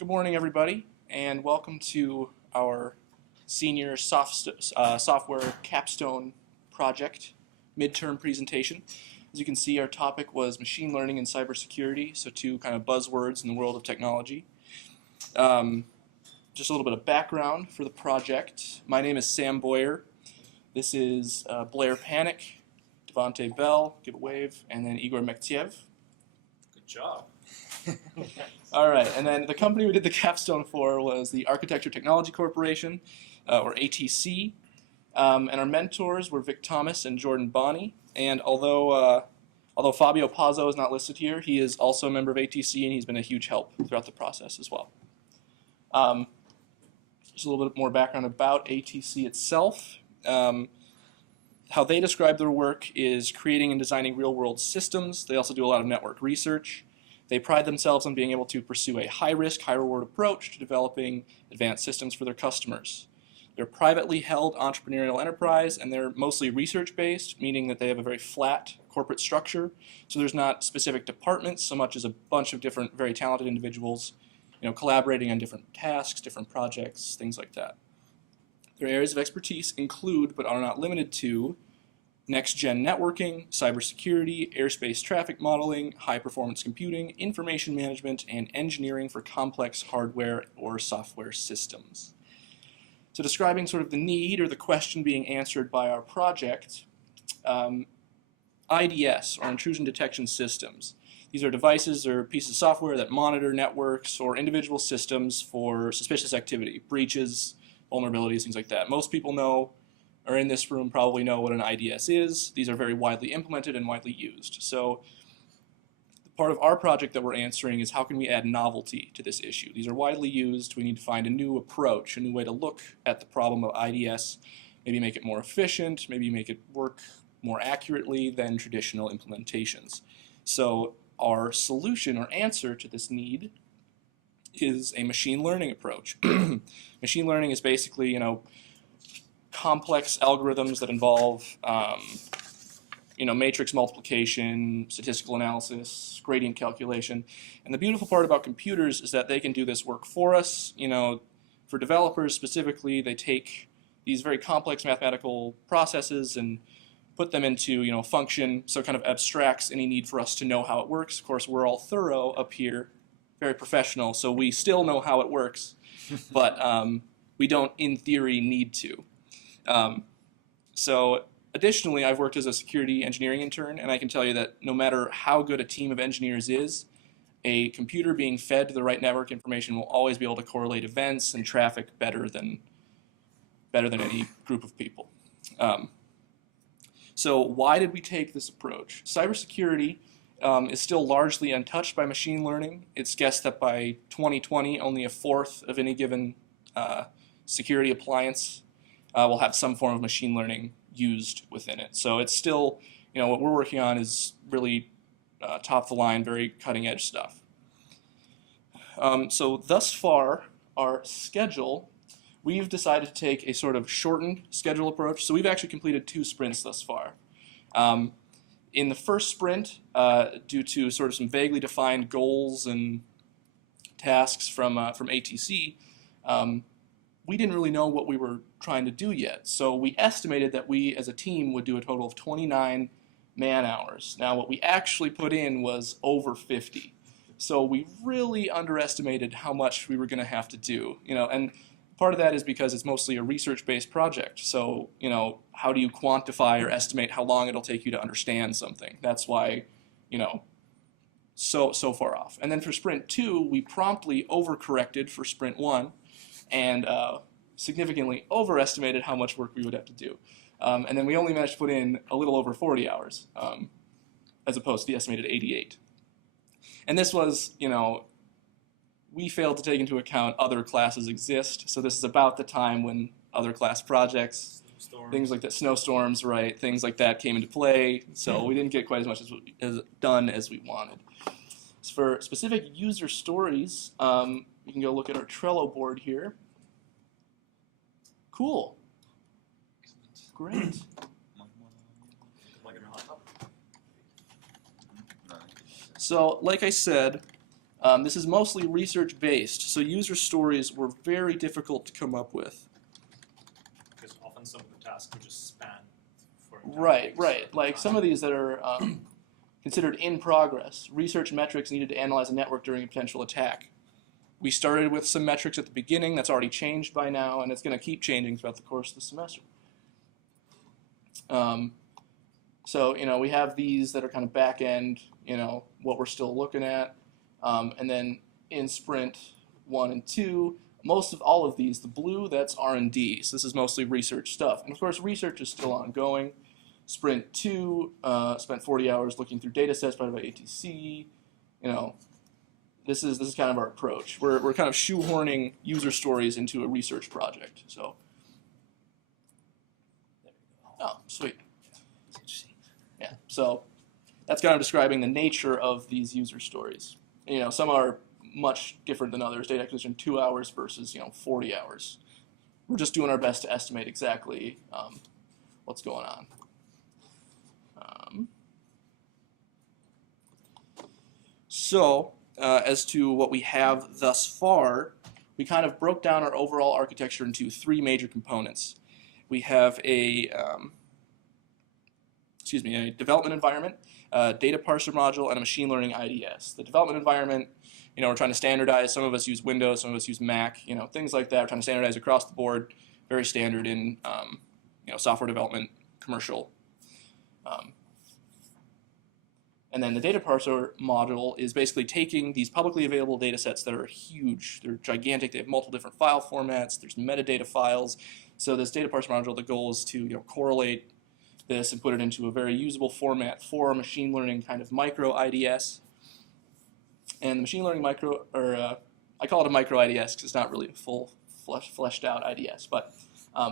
Good morning, everybody, and welcome to our senior software capstone project, midterm presentation. As you can see, our topic was machine learning and cybersecurity, so two kind of buzzwords in the world of technology. Just a little bit of background for the project. My name is Sam Boyer. This is Blair Panic, Devonte Bell, give a wave, and then Igor Mektiev. Good job. All right, and then the company we did the capstone for was the Architecture Technology Corporation, or ATC, and our mentors were Vic Thomas and Jordan Bonney. And although Fabio Pazzo is not listed here, he is also a member of ATC, and he's been a huge help throughout the process as well. Just a little bit more background about ATC itself. How they describe their work is creating and designing real-world systems. They also do a lot of network research. They pride themselves on being able to pursue a high-risk, high-reward approach to developing advanced systems for their customers. They're a privately held entrepreneurial enterprise, and they're mostly research-based, meaning that they have a very flat corporate structure. So there's not specific departments so much as a bunch of different, very talented individuals, collaborating on different tasks, different projects, things like that. Their areas of expertise include, but are not limited to, next-gen networking, cybersecurity, airspace traffic modeling, high-performance computing, information management, and engineering for complex hardware or software systems. So describing sort of the need or the question being answered by our project, IDS, or intrusion detection systems. These are devices or pieces of software that monitor networks or individual systems for suspicious activity, breaches, vulnerabilities, things like that. Most people know, or in this room probably know what an IDS is. These are very widely implemented and widely used. So part of our project that we're answering is how can we add novelty to this issue? These are widely used. We need to find a new approach, a new way to look at the problem of IDS, maybe make it more efficient, maybe make it work more accurately than traditional implementations. So our solution or answer to this need is a machine learning approach. Machine learning is basically, complex algorithms that involve, matrix multiplication, statistical analysis, gradient calculation. And the beautiful part about computers is that they can do this work for us. For developers specifically, they take these very complex mathematical processes and put them into, function, so it kind of abstracts any need for us to know how it works. Of course, we're all thorough up here, very professional, so we still know how it works, but we don't, in theory, need to. So additionally, I've worked as a security engineering intern, and I can tell you that no matter how good a team of engineers is, a computer being fed the right network information will always be able to correlate events and traffic better than any group of people. So why did we take this approach? Cybersecurity is still largely untouched by machine learning. It's guessed that by 2020, only a fourth of any given security appliance will have some form of machine learning used within it. So it's still, what we're working on is really top of the line, very cutting edge stuff. So thus far, our schedule, we've decided to take a sort of shortened schedule approach. So we've actually completed 2 sprints thus far. In the first sprint, due to sort of some vaguely defined goals and tasks from ATC, we didn't really know what we were trying to do yet. So we estimated that we as a team would do a total of 29 man-hours. Now what we actually put in was over 50. So we really underestimated how much we were going to have to do. And part of that is because it's mostly a research-based project. So, how do you quantify or estimate how long it'll take you to understand something? That's why, so far off. And then for sprint 2, we promptly overcorrected for sprint 1 and significantly overestimated how much work we would have to do. And then we only managed to put in a little over 40 hours as opposed to the estimated 88. And this was, we failed to take into account other classes exist. So this is about the time when other class projects, things like that, snowstorms, right, things like that came into play. So we didn't get quite as much as done as we wanted. So for specific user stories, you can go look at our Trello board here. Cool. Great. So like I said, This is mostly research-based, so user stories were very difficult to come up with. Because often some of the tasks would just span for Right, weeks right. at a Like time. some of these that are considered in progress. Research metrics needed to analyze a network during a potential attack. We started with some metrics at the beginning. That's already changed by now, and it's going to keep changing throughout the course of the semester. So, we have these that are kind of back end, what we're still looking at. And then in Sprint 1 and 2, most of all of these, the blue, that's R&D. So this is mostly research stuff. And of course, research is still ongoing. Sprint 2 spent 40 hours looking through data sets provided by ATC. This is kind of our approach. We're kind of shoehorning user stories into a research project. So, oh, sweet. Yeah, so that's kind of describing the nature of these user stories. Some are much different than others. Data acquisition 2 hours versus 40 hours. We're just doing our best to estimate exactly what's going on. So as to what we have thus far, we kind of broke down our overall architecture into 3 major components. We have a development environment, data parser module, and a machine learning IDS. The development environment, we're trying to standardize. Some of us use Windows, some of us use Mac, things like that. We're trying to standardize across the board, very standard in software development, commercial. And then the data parser module is basically taking these publicly available data sets that are huge. They're gigantic. They have multiple different file formats. There's metadata files. So this data parser module, the goal is to correlate this and put it into a very usable format for a machine learning kind of micro IDS. And the machine learning micro, I call it a micro IDS because it's not really a full fleshed out IDS. But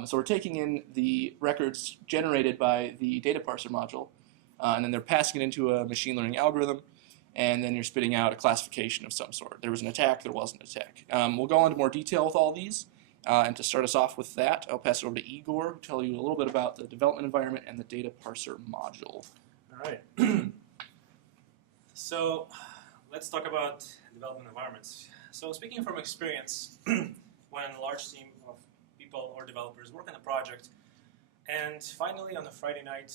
so we're taking in the records generated by the data parser module, and then they're passing it into a machine learning algorithm, and then you're spitting out a classification of some sort. There was an attack, there wasn't an attack. We'll go into more detail with all these. And to start us off with that, I'll pass it over to Igor, who will tell you a little bit about the development environment and the data parser module. All right. So let's talk about development environments. So speaking from experience, when a large team of people or developers work on a project, and finally on a Friday night,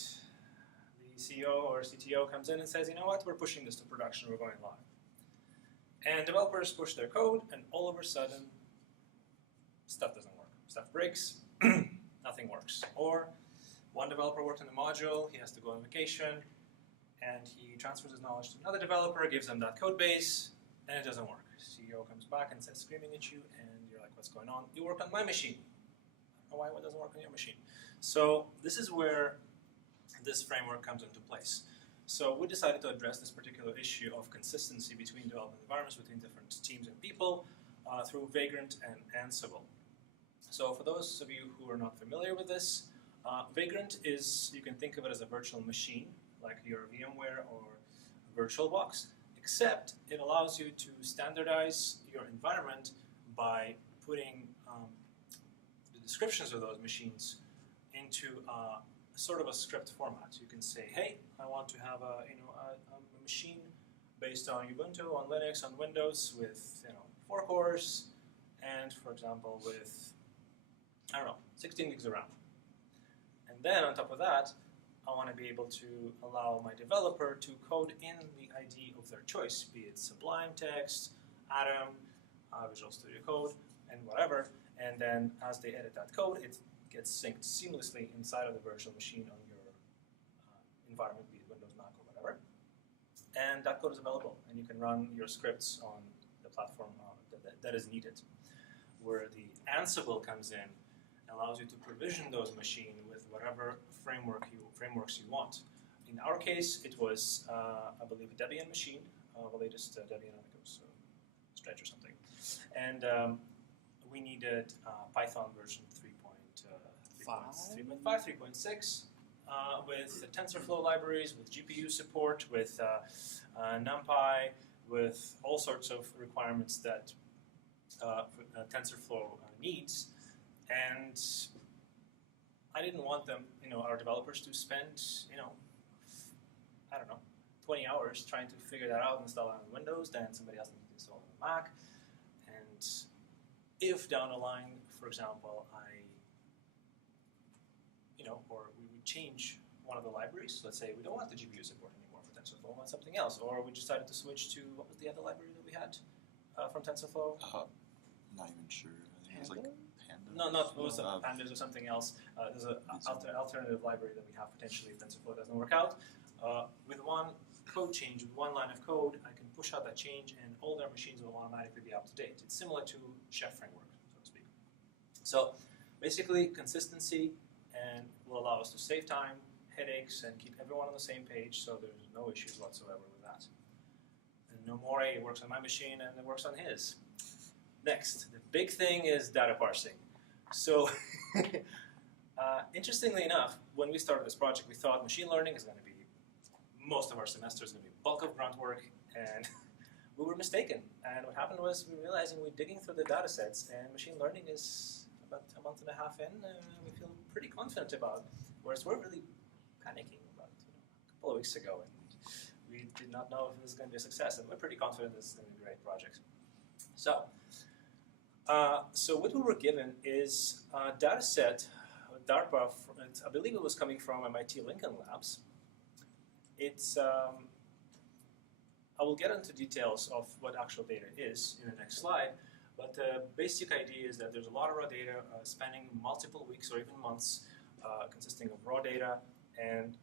the CEO or CTO comes in and says, you know what, we're pushing this to production, we're going live. And developers push their code, and all of a sudden, stuff doesn't work. Stuff breaks, nothing works. Or one developer worked on the module, he has to go on vacation, and he transfers his knowledge to another developer, gives them that code base, and it doesn't work. CEO comes back and says, screaming at you, and you're like, what's going on? You work on my machine. I don't know why it doesn't work on your machine. So this is where this framework comes into place. So we decided to address this particular issue of consistency between development environments, between different teams and people, through Vagrant and Ansible. So for those of you who are not familiar with this, Vagrant is, you can think of it as a virtual machine, like your VMware or VirtualBox, except it allows you to standardize your environment by putting the descriptions of those machines into sort of a script format. You can say, hey, I want to have a machine based on Ubuntu, on Linux, on Windows with 4 cores, and for example with 16 gigs of RAM. And then on top of that, I want to be able to allow my developer to code in the ID of their choice, be it Sublime Text, Atom, Visual Studio Code, and whatever. And then as they edit that code, it gets synced seamlessly inside of the virtual machine on your environment, be it Windows, Mac, or whatever. And that code is available, and you can run your scripts on the platform that is needed. Where the Ansible comes in, allows you to provision those machines with whatever frameworks you want. In our case, it was, I believe, a Debian machine, the latest Debian, I think it was Stretch or something. And we needed Python version 3.5, 3.6, with the TensorFlow libraries, with GPU support, with NumPy, with all sorts of requirements that TensorFlow needs. And I didn't want them, our developers to spend, 20 hours trying to figure that out and install it on Windows, then somebody else needs to install Mac. And if down the line, for example, or we would change one of the libraries. Let's say we don't want the GPU support anymore for TensorFlow, we want something else. Or we decided to switch to, what was the other library that we had from TensorFlow? Not even sure. I think it was like Panda. No, not it was Pandas or something else. There's an alternative library that we have potentially if TensorFlow doesn't work out. With one code change, with one line of code, I can push out that change and all their machines will automatically be up to date. It's similar to Chef framework, so to speak. So basically consistency and will allow us to save time, headaches, and keep everyone on the same page so there's no issues whatsoever with that. And no more, it works on my machine and it works on his. Next, the big thing is data parsing. So interestingly enough, when we started this project, we thought machine learning is going to be, most of our semester is going to be bulk of grunt work, and we were mistaken. And what happened was we realized we're digging through the data sets, and machine learning is about a month and a half in, we feel pretty confident about, whereas we're really panicking about a couple of weeks ago, and we did not know if this was going to be a success, and we're pretty confident this is going to be a great project. So what we were given is a data set, DARPA, I believe it was coming from MIT Lincoln Labs. It's, I will get into details of what actual data is in the next slide, but the basic idea is that there's a lot of raw data spanning multiple weeks or even months, consisting of raw data and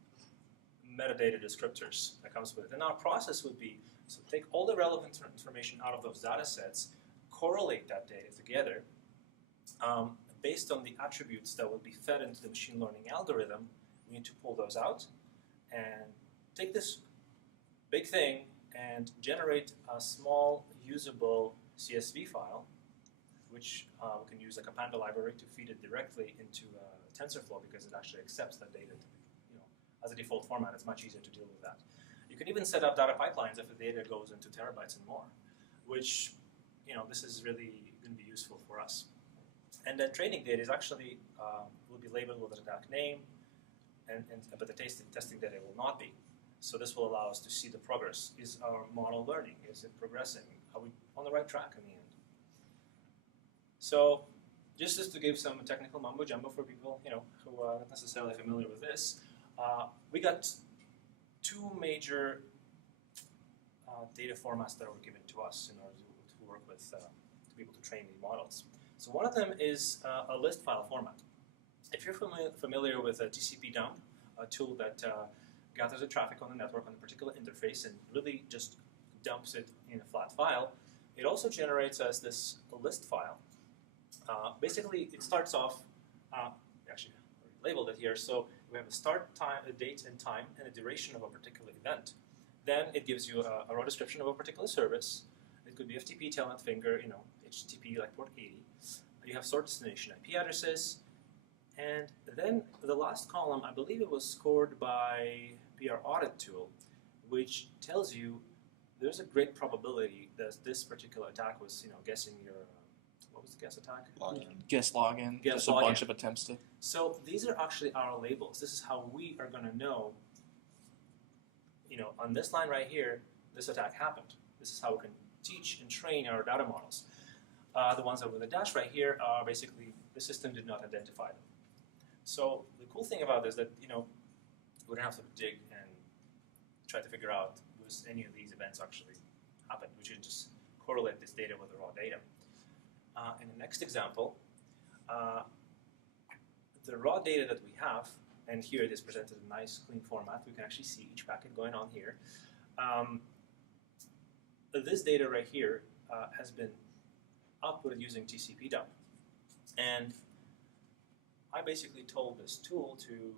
metadata descriptors that comes with it. And our process would be to take all the relevant information out of those data sets, correlate that data together based on the attributes that will be fed into the machine learning algorithm. We need to pull those out and take this big thing and generate a small usable CSV file, which we can use like a Panda library to feed it directly into TensorFlow because it actually accepts that data as a default format. It's much easier to deal with that. You can even set up data pipelines if the data goes into terabytes and more, which this is really going to be useful for us. And then training data is actually will be labeled with an attack name, but the testing data will not be. So this will allow us to see the progress. Is our model learning? Is it progressing? Are we on the right track in the end? So just to give some technical mumbo jumbo for people who are not necessarily familiar with this, we got two major data formats that were given to us in order to work with to be able to train these models. So one of them is a list file format. If you're familiar with a TCP dump, a tool that gathers the traffic on the network on a particular interface and really just dumps it in a flat file, it also generates as this list file. Basically, it starts off, actually labeled it here, so we have a start time, a date and time, and a duration of a particular event. Then it gives you a raw description of a particular service. It could be FTP, telnet, finger, HTTP like port 80. You have source destination IP addresses, and then the last column, I believe it was scored by PR audit tool, which tells you there's a great probability that this particular attack was, guessing your, what was the guess attack? Login. Guess login. Guess just a login. bunch of attempts to. So these are actually our labels. This is how we are going to know, on this line right here, this attack happened. This is how we can teach and train our data models. The ones that were with the dash right here are basically the system did not identify them. So the cool thing about this is that we don't have to dig and try to figure out was any of these events actually happened. We should just correlate this data with the raw data. In the next example, the raw data that we have, and here it is presented in a nice clean format. We can actually see each packet going on here. This data right here has been outputted using TCP dump. And I basically told this tool to,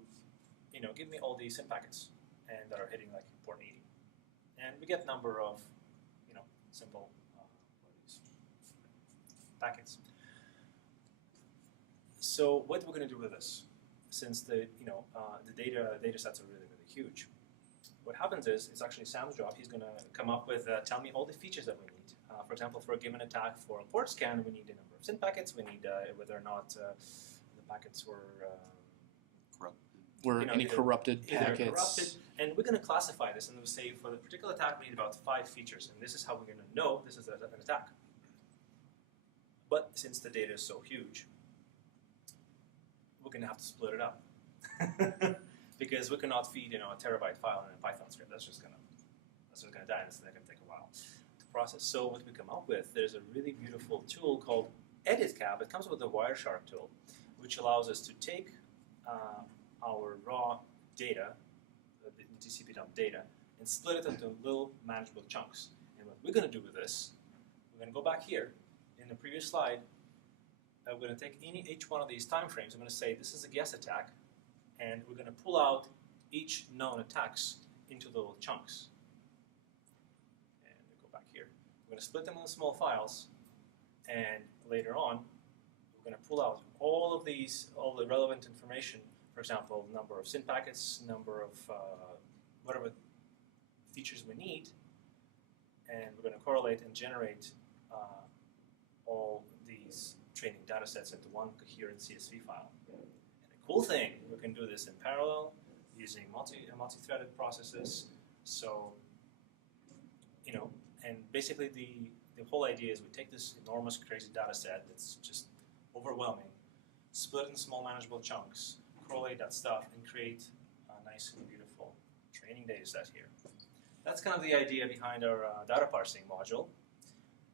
give me all these SYN packets and that are hitting like port 80. And we get a number of, simple packets. So what we're going to do with this, since the data sets are really, really huge, what happens is it's actually Sam's job. He's going to come up with, tell me all the features that we need. For example, for a given attack for a port scan, we need a number of SYN packets. We need whether or not the packets were where you know, any either- corrupted either packets. corrupted, and we're going to classify this, and we'll say for the particular attack we need about 5 features, and this is how we're going to know this is an attack. But since the data is so huge, we're going to have to split it up because we cannot feed a terabyte file in a Python script. That's just going to die, and it's going to take a while to process. So what we come up with, there's a really beautiful tool called EditCab. It comes with the Wireshark tool, which allows us to take our raw data, the TCP dump data, and split it into little manageable chunks. And what we're going to do with this, we're going to go back here in the previous slide. We're going to take each one of these time frames. I'm going to say this is a guess attack, and we're going to pull out each known attacks into little chunks. And we go back here. We're going to split them into small files, and later on, we're going to pull out all of these, all the relevant information. For example, number of SYN packets, number of whatever features we need, and we're going to correlate and generate all these training data sets into one coherent CSV file. And the cool thing, we can do this in parallel using multi-threaded processes. So, and basically the whole idea is we take this enormous, crazy data set that's just overwhelming, split it in small, manageable chunks, correlate that stuff, and create a nice and beautiful training data set here. That's kind of the idea behind our data parsing module.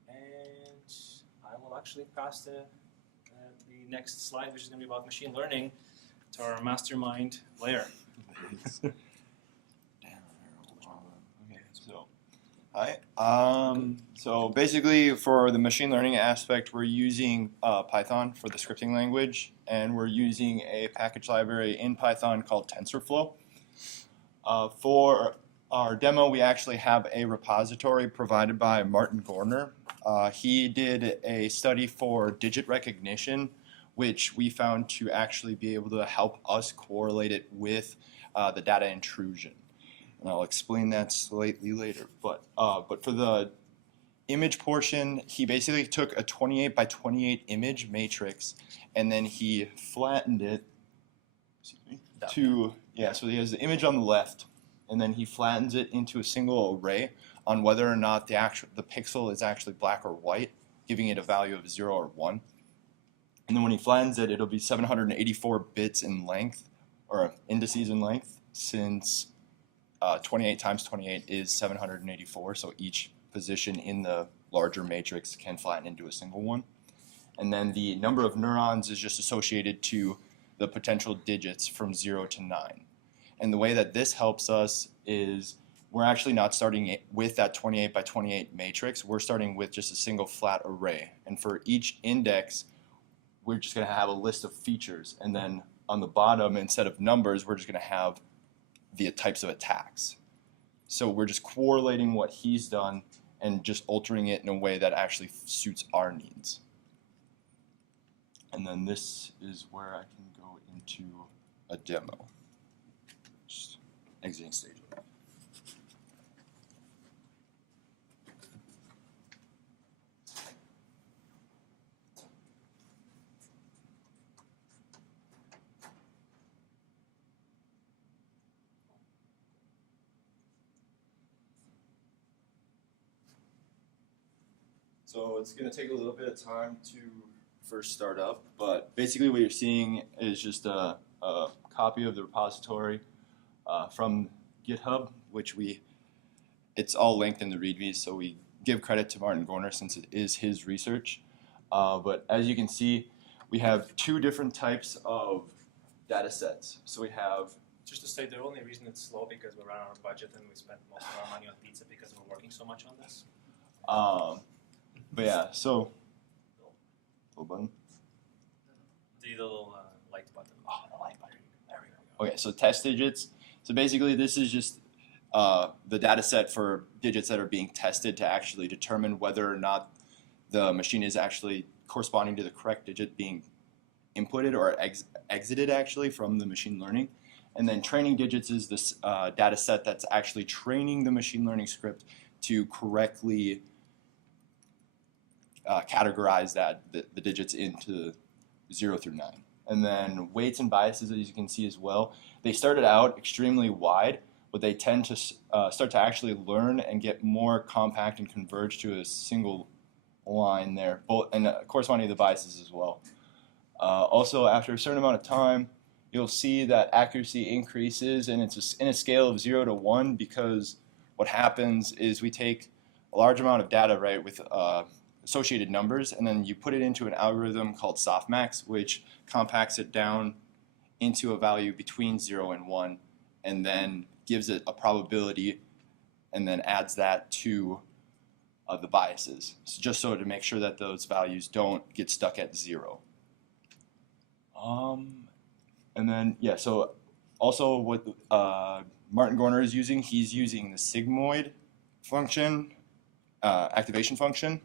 And I will actually pass the next slide, which is going to be about machine learning, to our mastermind Blair. Okay, so hi. So basically, for the machine learning aspect, we're using Python for the scripting language, and we're using a package library in Python called TensorFlow. For our demo, we actually have a repository provided by Martin Gorner. He did a study for digit recognition, which we found to actually be able to help us correlate it with the data intrusion. And I'll explain that slightly later. But for the image portion, he basically took a 28 by 28 image matrix, and then he flattened it to, so he has the image on the left, and then he flattens it into a single array on whether or not the pixel is actually black or white, giving it a value of 0 or 1. And then when he flattens it, it'll be 784 bits in length, or indices in length, since 28 times 28 is 784, so each position in the larger matrix can flatten into a single one. And then the number of neurons is just associated to the potential digits from 0 to 9. And the way that this helps us is we're actually not starting with that 28 by 28 matrix. We're starting with just a single flat array. And for each index, we're just going to have a list of features. And then on the bottom, instead of numbers, we're just going to have the types of attacks. So we're just correlating what he's done and just altering it in a way that actually suits our needs. And then this is where I can go into a demo. Just exiting stage. So it's going to take a little bit of time to first start up, but basically what you're seeing is just a copy of the repository from GitHub, which it's all linked in the README, so we give credit to Martin Gorner since it is his research. But as you can see, we have two different types of data sets. So we have... Just to say, the only reason it's slow because we ran out of budget and we spent most of our money on pizza because we're working so much on this. But yeah, so... Little button. The little light button. Oh, the light button. There we go. Okay, so test digits. So basically this is just the data set for digits that are being tested to actually determine whether or not the machine is actually corresponding to the correct digit being inputted or exited actually from the machine learning. And then training digits is this data set that's actually training the machine learning script to correctly categorize the digits into 0 through 9. And then weights and biases, as you can see as well, they started out extremely wide, but they tend to start to actually learn and get more compact and converge to a single line there, both and corresponding to the biases as well. Also, after a certain amount of time, you'll see that accuracy increases, and it's in a scale of 0 to 1, because what happens is we take a large amount of data, right, with associated numbers, and then you put it into an algorithm called softmax, which compacts it down into a value between 0 and 1, and then gives it a probability, and then adds that to the biases, so just so to make sure that those values don't get stuck at 0. And then, yeah, so also what Martin Gorner is using, he's using the sigmoid function, activation function,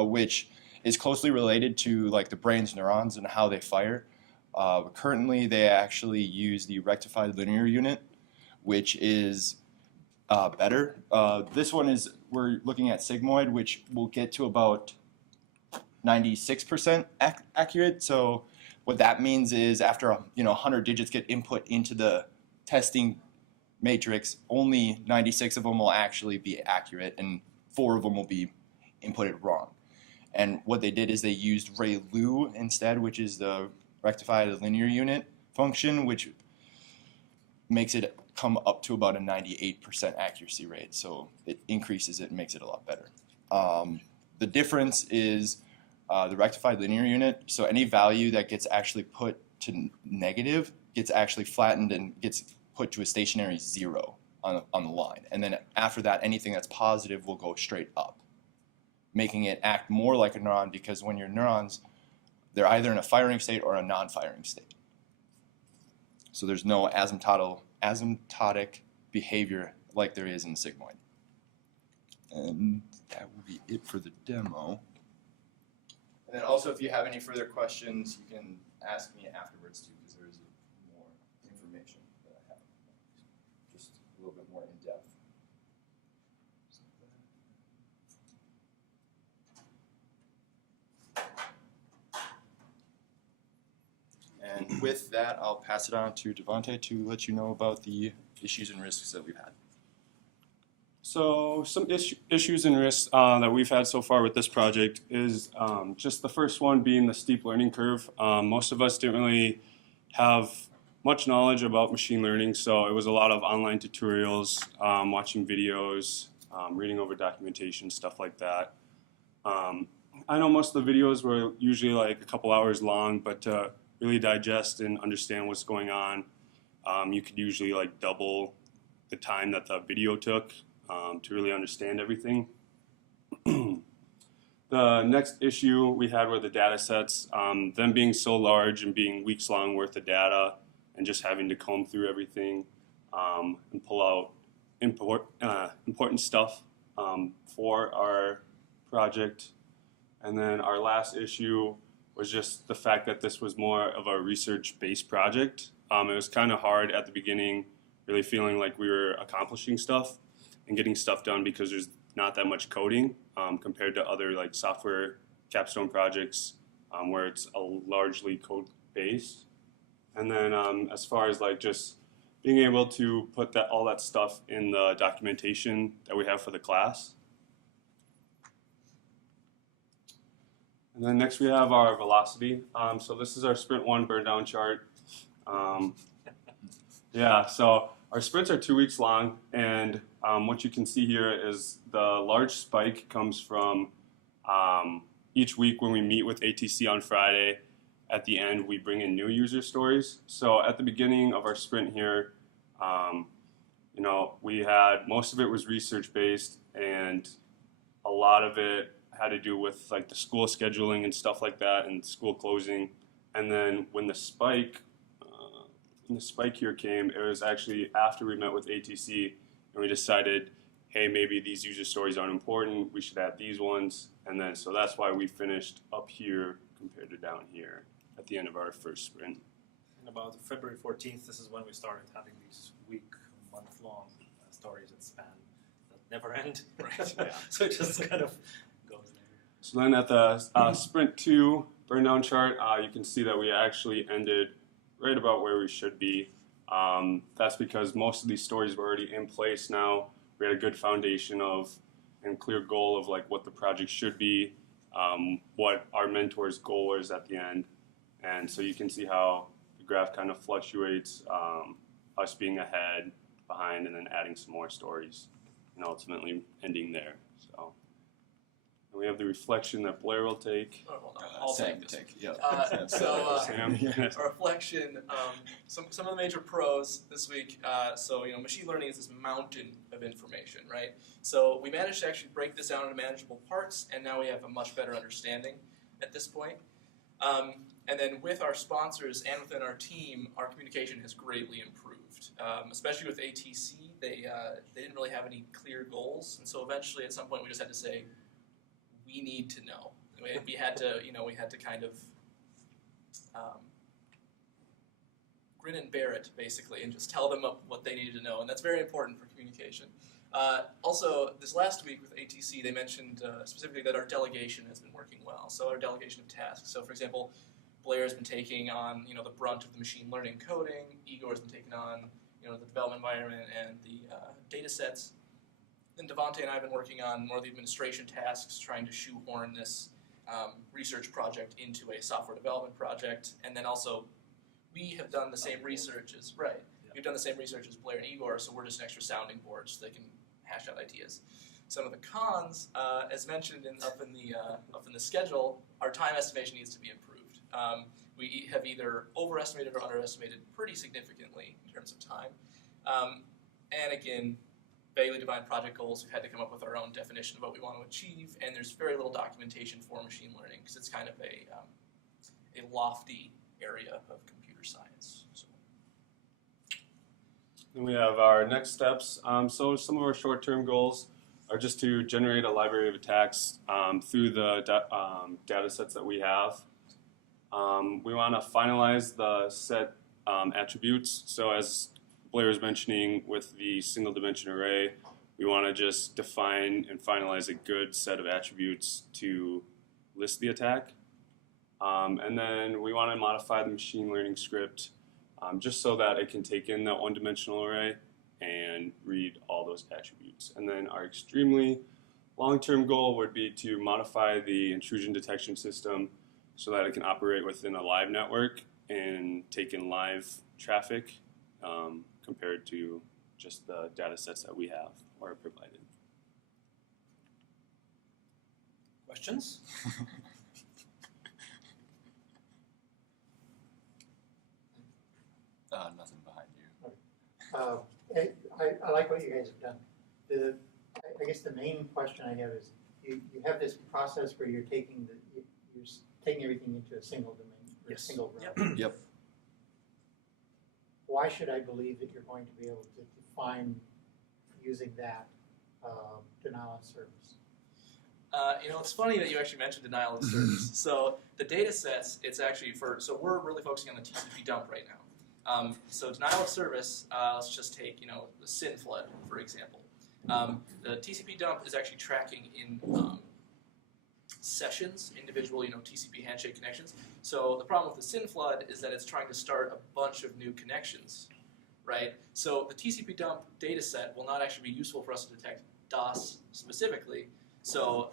which is closely related to like the brain's neurons and how they fire. Currently, they actually use the rectified linear unit, which is better. This one is, we're looking at sigmoid, which will get to about 96% accurate. So what that means is after 100 digits get input into the testing matrix, only 96 of them will actually be accurate, and 4 of them will be inputted wrong. And what they did is they used ReLU instead, which is the rectified linear unit function, which makes it come up to about a 98% accuracy rate. So it increases it and makes it a lot better. The difference is the rectified linear unit. So any value that gets actually put to negative gets actually flattened and gets put to a stationary 0 on the line. And then after that, anything that's positive will go straight up, making it act more like a neuron, because when your neurons, they're either in a firing state or a non-firing state. So there's no asymptotic behavior like there is in sigmoid. And that will be it for the demo. And then also, if you have any further questions, you can ask me afterwards too, because there is more information that I have, just a little bit more in depth. And with that, I'll pass it on to Devante to let you know about the issues and risks that we've had. So some issues and risks that we've had so far with this project is just the first one being the steep learning curve. Most of us didn't really have much knowledge about machine learning, so it was a lot of online tutorials, watching videos, reading over documentation, stuff like that. I know most of the videos were usually like a couple hours long, but to really digest and understand what's going on, you could usually like double the time that the video took to really understand everything. The next issue we had were the data sets, them being so large and being weeks long worth of data, and just having to comb through everything and pull out important stuff for our project. And then our last issue was just the fact that this was more of a research-based project. It was kind of hard at the beginning, really feeling like we were accomplishing stuff and getting stuff done, because there's not that much coding compared to other like software capstone projects where it's largely code-based. And then as far as like just being able to put all that stuff in the documentation that we have for the class. And then next we have our velocity. So this is our sprint 1 burn down chart. Yeah, so our sprints are 2 weeks long, and what you can see here is the large spike comes from each week when we meet with ATC on Friday. At the end, we bring in new user stories. So at the beginning of our sprint here, we had, most of it was research-based, and a lot of it had to do with like the school scheduling and stuff like that, and school closing. And then when the spike here came, it was actually after we met with ATC, and we decided, hey, maybe these user stories aren't important, we should add these ones. And then, so that's why we finished up here compared to down here at the end of our first sprint. And about February 14th, this is when we started having these month-long stories that span, that never end, right? Yeah. So it just kind of goes there. So then at the sprint 2 burn down chart, you can see that we actually ended right about where we should be. That's because most of these stories were already in place now. We had a good foundation of and clear goal of like what the project should be, what our mentor's goal was at the end. And so you can see how the graph kind of fluctuates, us being ahead, behind, and then adding some more stories, and ultimately ending there. So and we have the reflection that Blair will take. Oh, hold on. I'll take this. Sam. A reflection. Some of the major pros this week. So machine learning is this mountain of information, right? So we managed to actually break this down into manageable parts, and now we have a much better understanding at this point. And then with our sponsors and within our team, our communication has greatly improved. Especially with ATC, they didn't really have any clear goals, and so eventually at some point we just had to say, we need to know. We had to kind of grin and bear it, basically, and just tell them what they needed to know, and that's very important for communication. Also, this last week with ATC, they mentioned specifically that our delegation has been working well. So our delegation of tasks. So for example, Blair has been taking on the brunt of the machine learning coding. Igor has been taking on the development environment and the data sets. Then Devante and I have been working on more of the administration tasks, trying to shoehorn this research project into a software development project. And then also, we have done the same research as We've done the same research as Blair and Igor, so we're just an extra sounding board, so they can hash out ideas. Some of the cons, as mentioned up in the schedule, our time estimation needs to be improved. We have either overestimated or underestimated pretty significantly in terms of time. And again, vaguely defined project goals, we've had to come up with our own definition of what we want to achieve, and there's very little documentation for machine learning because it's kind of a lofty area of computer science. So. And we have our next steps. So some of our short-term goals are just to generate a library of attacks through the data sets that we have. We want to finalize the set attributes. So as Blair was mentioning with the single dimension array, we want to just define and finalize a good set of attributes to list the attack. And then we want to modify the machine learning script just so that it can take in that one-dimensional array and read all those attributes. And then our extremely long-term goal would be to modify the intrusion detection system so that it can operate within a live network and take in live traffic compared to just the data sets that we have or are provided. Questions? Nothing behind you. I like what you guys have done. I guess the main question I have is you have this process where you're taking everything into a single domain, or a single realm. Yep. Why should I believe that you're going to be able to define using that denial of service? It's funny that you actually mentioned denial of service. So the data sets, it's actually so we're really focusing on the TCP dump right now. So denial of service, let's just take, the SYN flood, for example. The TCP dump is actually tracking in sessions, individual, TCP handshake connections. So the problem with the SYN flood is that it's trying to start a bunch of new connections, right? So the TCP dump data set will not actually be useful for us to detect DOS specifically. So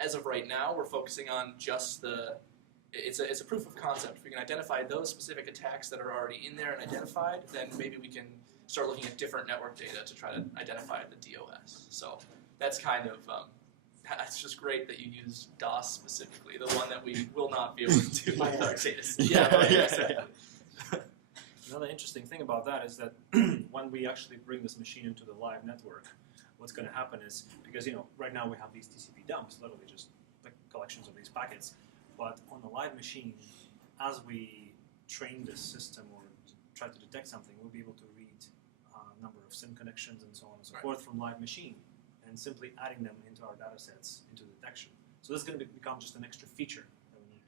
as of right now, we're focusing on just it's a proof of concept. If we can identify those specific attacks that are already in there and identified, then maybe we can start looking at different network data to try to identify the DOS. So that's kind of, it's just great that you used DOS specifically, the one that we will not be able to do with our data set. Exactly. Another interesting thing about that is that when we actually bring this machine into the live network, what's going to happen is, because right now we have these TCP dumps, literally just like collections of these packets, but on the live machine, as we train this system or try to detect something, we'll be able to read a number of SIM connections and so on and so forth from live machine, and simply adding them into our data sets into detection. So this is going to become just an extra feature that we need,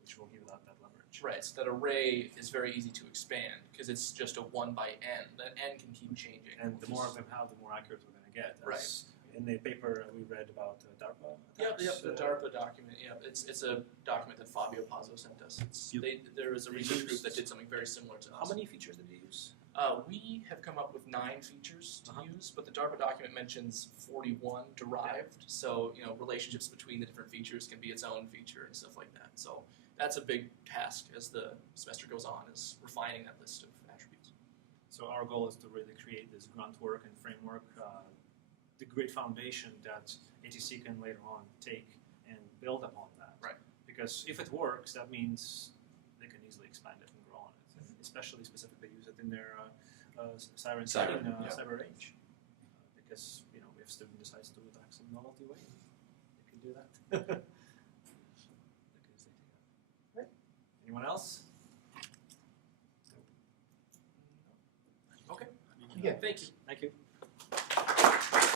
which will give that leverage. Right, so that array is very easy to expand because it's just a 1 by n. That n can keep changing. And the more of them have, the more accurate we're going to get. As in the paper we read about DARPA Yep, attacks. the DARPA document. Yeah, it's a document that Fabio Pazzo sent us. There was a research group that did something very similar to How us. many features did you use? We have come up with 9 features to use, but the DARPA document mentions 41 derived. So relationships between the different features can be its own feature and stuff like that. So that's a big task as the semester goes on, is refining that list of attributes. So our goal is to really create this groundwork and framework, the great foundation that ATC can later on take and build upon that. Right. Because if it works, that means they can easily expand it and grow on it, and especially specifically use it in their Siren Siren, setting, yeah. cyber range. Because if a student decides to attack some novelty way, they can do that. They can easily take that. Right. Anyone else? Okay. Yeah. Thank you. Thank you.